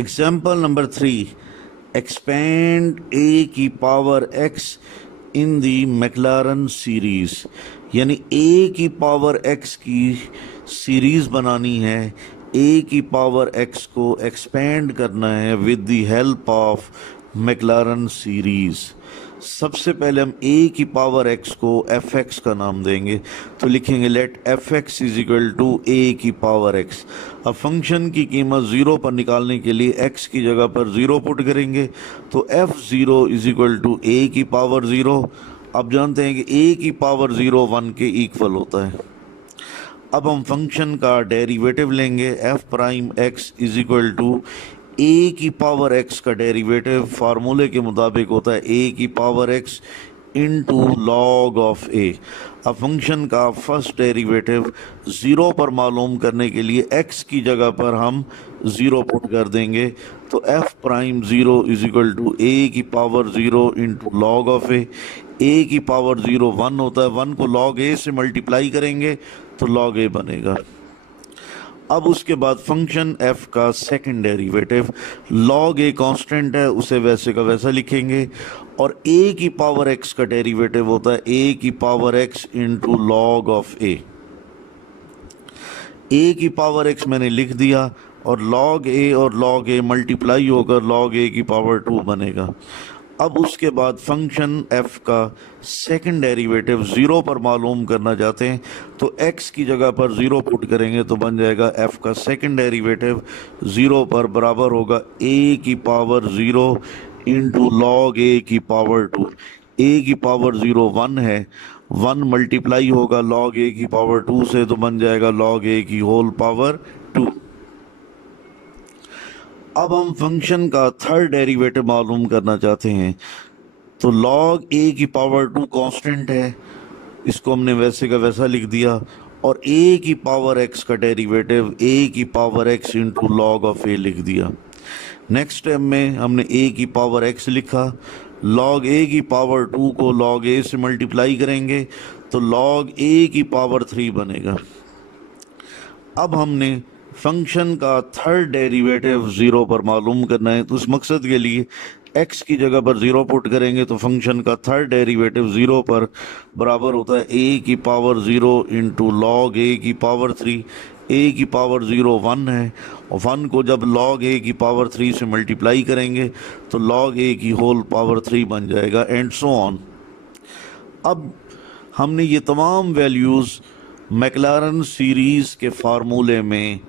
Example number 3, expand ए की power x इन दी McLaren series. यानी ए की पावर एक्स की सीरीज बनानी है, ए की पावर एक्स को एक्सपेंड करना है with the help of Maclaurin series. सबसे पहले हम ए की पावर एक्स को एफ एक्स का नाम देंगे, तो लिखेंगे let f x is equal to a की पावर एक्स। अब फंक्शन की कीमत ज़ीरो पर निकालने के लिए एक्स की जगह पर ज़ीरो पुट करेंगे, तो f zero is equal to a की पावर ज़ीरो। अब जानते हैं कि ए की पावर ज़ीरो 1 के इक्वल होता है। अब हम फंक्शन का डेरिवेटिव लेंगे, f prime x is equal to a की पावर एक्स का डेरिवेटिव फार्मूले के मुताबिक होता है ए की power x into log of a. अब फंक्शन का फर्स्ट डेरिवेटिव ज़ीरो पर मालूम करने के लिए एक्स की जगह पर हम ज़ीरो पुट कर देंगे, तो f prime zero is equal to a की power zero into log of a. A की पावर ज़ीरो 1 होता है, 1 को लॉग ए से मल्टीप्लाई करेंगे तो लॉग ए बनेगा। अब उसके बाद फंक्शन f का second derivative, log a constant है उसे वैसे का वैसा लिखेंगे, और a की पावर x का डेरिवेटिव होता है a की power x into log of a। a की पावर x मैंने लिख दिया और log a और log a मल्टीप्लाई होकर log a की पावर 2 बनेगा। अब उसके बाद फंक्शन f का सेकंड डेरिवेटिव ज़ीरो पर मालूम करना चाहते हैं, तो x की जगह पर ज़ीरो पुट करेंगे तो बन जाएगा f का सेकंड डेरिवेटिव ज़ीरो पर बराबर होगा a की power zero into log a की पावर 2। a की पावर ज़ीरो 1 है, 1 मल्टीप्लाई होगा log a की पावर 2 से तो बन जाएगा log a की होल पावर 2। अब हम फंक्शन का थर्ड डेरिवेटिव मालूम करना चाहते हैं, तो log a की पावर 2 कांस्टेंट है, इसको हमने वैसे का वैसा लिख दिया, और a की पावर x का डेरिवेटिव a की power x into log of a लिख दिया। नेक्स्ट स्टेप में हमने a की पावर x लिखा, log a की पावर 2 को log a से मल्टीप्लाई करेंगे तो log a की पावर 3 बनेगा। अब हमने फंक्शन का थर्ड डेरिवेटिव ज़ीरो पर मालूम करना है, तो उस मकसद के लिए x की जगह पर ज़ीरो पुट करेंगे तो फंक्शन का थर्ड डेरिवेटिव ज़ीरो पर बराबर होता है a की power zero into log a की पावर 3। a की पावर ज़ीरो 1 है, और 1 को जब log a की पावर 3 से मल्टीप्लाई करेंगे तो log a की होल पावर 3 बन जाएगा, एंड सो ऑन। अब हमने ये तमाम वैल्यूज़ मैक्लारन सीरीज़ के फार्मूले में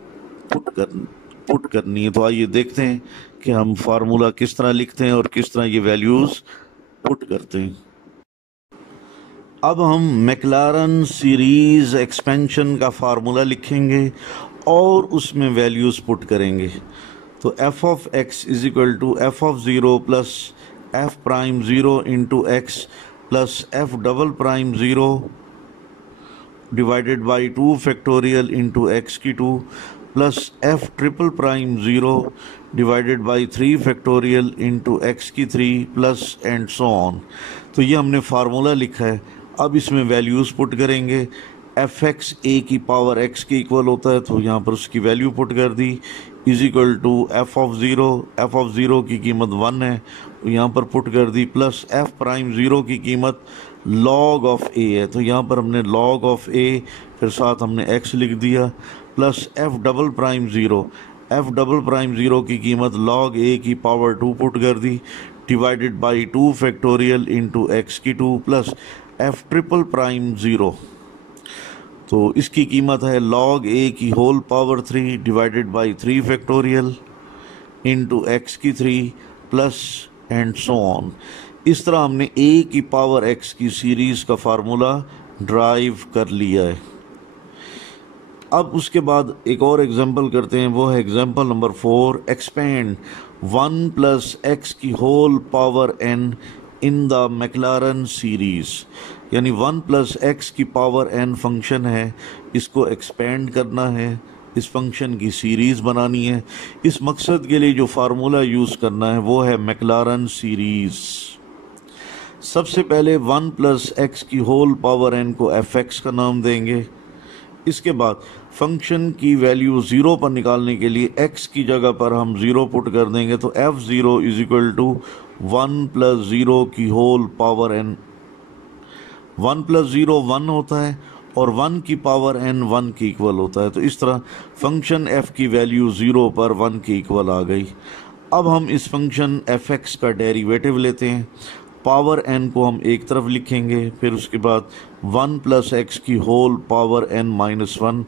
पुट करनी है, तो आइए देखते हैं कि हम फार्मूला किस तरह लिखते हैं और किस तरह ये वैल्यूज़ पुट करते हैं। अब हम मैक्लारन सीरीज़ एक्सपेंशन का फार्मूला लिखेंगे और उसमें वैल्यूज़ पुट करेंगे। तो F of X is equal to F of zero plus F prime zero into X plus F double prime zero divided by 2 factorial into x की 2 plus F triple prime zero divided by 3 factorial into x की 3 plus and so on. तो ये हमने formula लिखा है। अब इसमें values put करेंगे, एफ एक्स ए की पावर एक्स के इक्वल होता है तो यहाँ पर उसकी वैल्यू पुट कर दी, is equal to F of zero की कीमत 1 है तो यहाँ पर पुट कर दी, प्लस एफ प्राइम ज़ीरो की कीमत लॉग ऑफ ए है तो यहाँ पर हमने लॉग ऑफ ए फिर साथ हमने एक्स लिख दिया, plus F double prime zero की कीमत लॉग ए की पावर 2 पुट कर दी, divided by 2 factorial into x की 2 plus F triple prime zero, तो इसकी कीमत है लॉग ए की whole power 3 divided by 3 factorial into x की 3 प्लस एंड सो ऑन। इस तरह हमने ए की पावर एक्स की सीरीज़ का फार्मूला ड्राइव कर लिया है। अब उसके बाद एक और एग्जांपल करते हैं, वो है example number 4, expand 1 plus x की whole power n in the Maclaurin series. यानी 1 प्लस एक्स की पावर n फंक्शन है, इसको एक्सपेंड करना है, इस फंक्शन की सीरीज़ बनानी है। इस मकसद के लिए जो फार्मूला यूज़ करना है वो है मैक्लारन सीरीज़। सबसे पहले 1 प्लस एक्स की होल पावर n को एफ एक्स का नाम देंगे, इसके बाद फंक्शन की वैल्यू 0 पर निकालने के लिए x की जगह पर हम 0 पुट कर देंगे, तो f0 is equal to 1 plus 0 की होल पावर n। 1 प्लस 0 1 होता है और 1 की पावर n 1 के इक्वल होता है। तो इस तरह फंक्शन f की वैल्यू 0 पर 1 के इक्वल आ गई। अब हम इस फंक्शन fx का डेरिवेटिव लेते हैं। पावर n को हम एक तरफ लिखेंगे, फिर उसके बाद 1 प्लस एक्स की होल पावर n माइनस 1,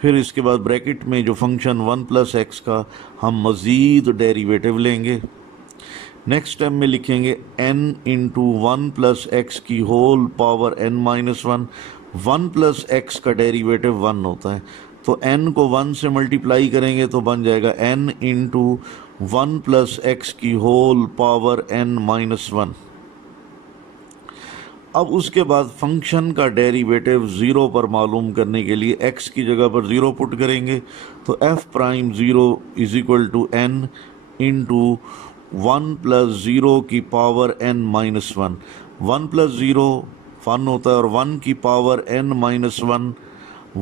फिर इसके बाद ब्रैकेट में जो फंक्शन 1 प्लस एक्स का हम मज़ीद डेरिवेटिव लेंगे। नेक्स्ट स्टेप में लिखेंगे n इंटू 1 प्लस एक्स की whole power n minus 1। 1 plus x का डेरिवेटिव 1 होता है, तो n को 1 से मल्टीप्लाई करेंगे तो बन जाएगा n इंटू 1 प्लस एक्स की होल पावर n माइनस 1। अब उसके बाद फंक्शन का डेरिवेटिव 0 पर मालूम करने के लिए x की जगह पर 0 पुट करेंगे, तो f prime 0 is equal to n into 1 plus 0 की पावर n माइनस 1। 1 प्लस 0 1 होता है और 1 की पावर n माइनस 1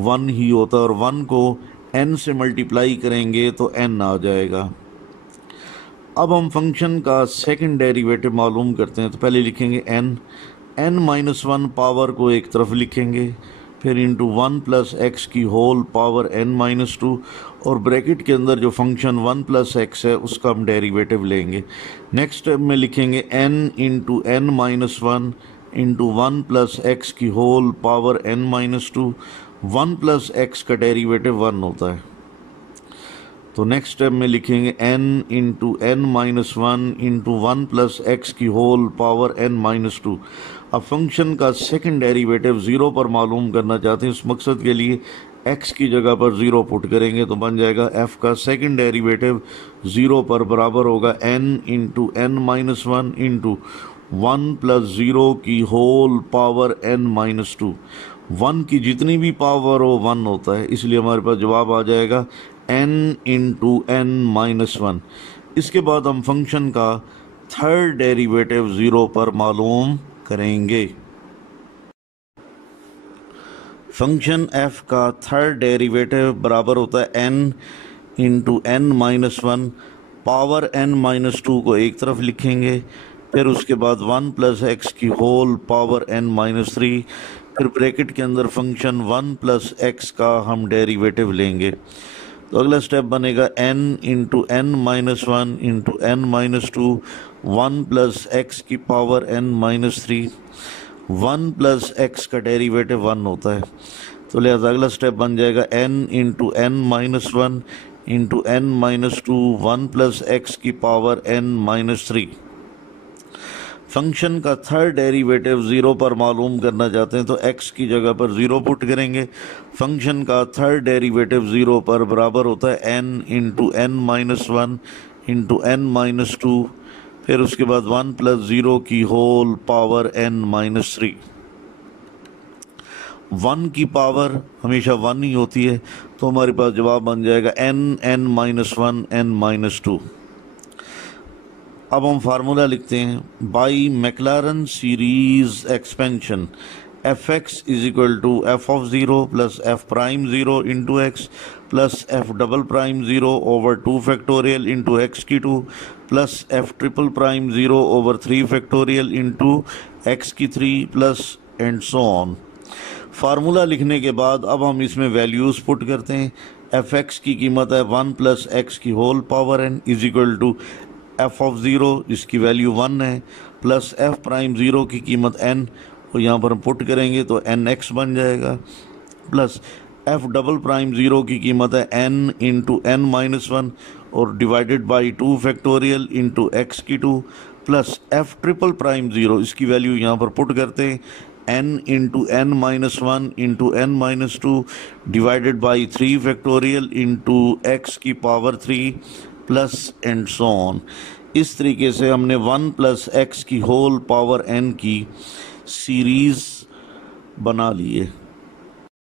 1 ही होता है, और 1 को n से मल्टीप्लाई करेंगे तो n आ जाएगा। अब हम फंक्शन का सेकंड डेरिवेटिव मालूम करते हैं, तो पहले लिखेंगे n माइनस 1 पावर को एक तरफ लिखेंगे, फिर इंटू 1 प्लस एक्स की होल पावर n माइनस 2, और ब्रैकेट के अंदर जो फंक्शन 1 प्लस एक्स है उसका हम डेरिवेटिव लेंगे। नेक्स्ट स्टेप में लिखेंगे n into n minus 1 into 1 plus x की whole power n minus 2। 1 plus x का डेरिवेटिव 1 होता है, तो नेक्स्ट स्टेप में लिखेंगे n into n minus 1 into 1 plus x की होल पावर n माइनस 2। अब फंक्शन का सेकंड डेरिवेटिव 0 पर मालूम करना चाहते हैं, उस मकसद के लिए x की जगह पर 0 पुट करेंगे तो बन जाएगा f का सेकंड डेरिवेटिव 0 पर बराबर होगा n into n minus 1 into 1 plus 0 की होल पावर n माइनस 2। 1 की जितनी भी पावर हो 1 होता है, इसलिए हमारे पास जवाब आ जाएगा n इंटू n माइनस 1। इसके बाद हम फंक्शन का थर्ड डेरिवेटिव 0 पर मालूम करेंगे। फंक्शन f का थर्ड डेरिवेटिव बराबर होता है n into n minus 1। Power n minus 2 को एक तरफ लिखेंगे, फिर उसके बाद 1 प्लस एक्स की होल पावर n माइनस 3, फिर ब्रैकेट के अंदर फंक्शन 1 प्लस एक्स का हम डेरिवेटिव लेंगे। तो अगला स्टेप बनेगा n into n minus 1 into n minus 2, 1 plus x की power n minus 3। 1 plus x का डेरिवेटिव 1 होता है, तो लिहाजा अगला स्टेप बन जाएगा n into n minus 1 into n minus 2, 1 plus x की पावर n माइनस 3। फंक्शन का थर्ड डेरिवेटिव 0 पर मालूम करना चाहते हैं, तो x की जगह पर 0 पुट करेंगे। फंक्शन का थर्ड डेरिवेटिव 0 पर बराबर होता है n into n minus 1 into n minus 2, फिर उसके बाद 1 प्लस 0 की होल पावर n माइनस 3। 1 की पावर हमेशा 1 ही होती है, तो हमारे पास जवाब बन जाएगा n माइनस 1 n माइनस 2। अब हम फार्मूला लिखते हैं, by Maclaurin series expansion fx is equal to f of 0 plus f prime 0 into X plus f double prime 0 over 2 factorial into x की 2 plus f triple prime 0 over 3 factorial into x की 3 plus and so on. Formula लिखने के बाद अब हम इसमें values put करते हैं। fx की कीमत है 1 प्लस एक्स की whole power n is equal to f of 0, इसकी वैल्यू 1 है, प्लस f प्राइम 0 की कीमत n, और यहाँ पर हम पुट करेंगे तो nx बन जाएगा, प्लस f डबल प्राइम 0 की कीमत है n इंटू n माइनस 1 और divided by 2 factorial into x की 2, प्लस f ट्रिपल प्राइम 0, इसकी वैल्यू यहाँ पर पुट करते हैं n into n minus 1 into n minus 2 divided by 3 factorial into x की power 3 plus and so on. इस तरीके से हमने 1 प्लस एक्स की होल पावर n की सीरीज बना ली है।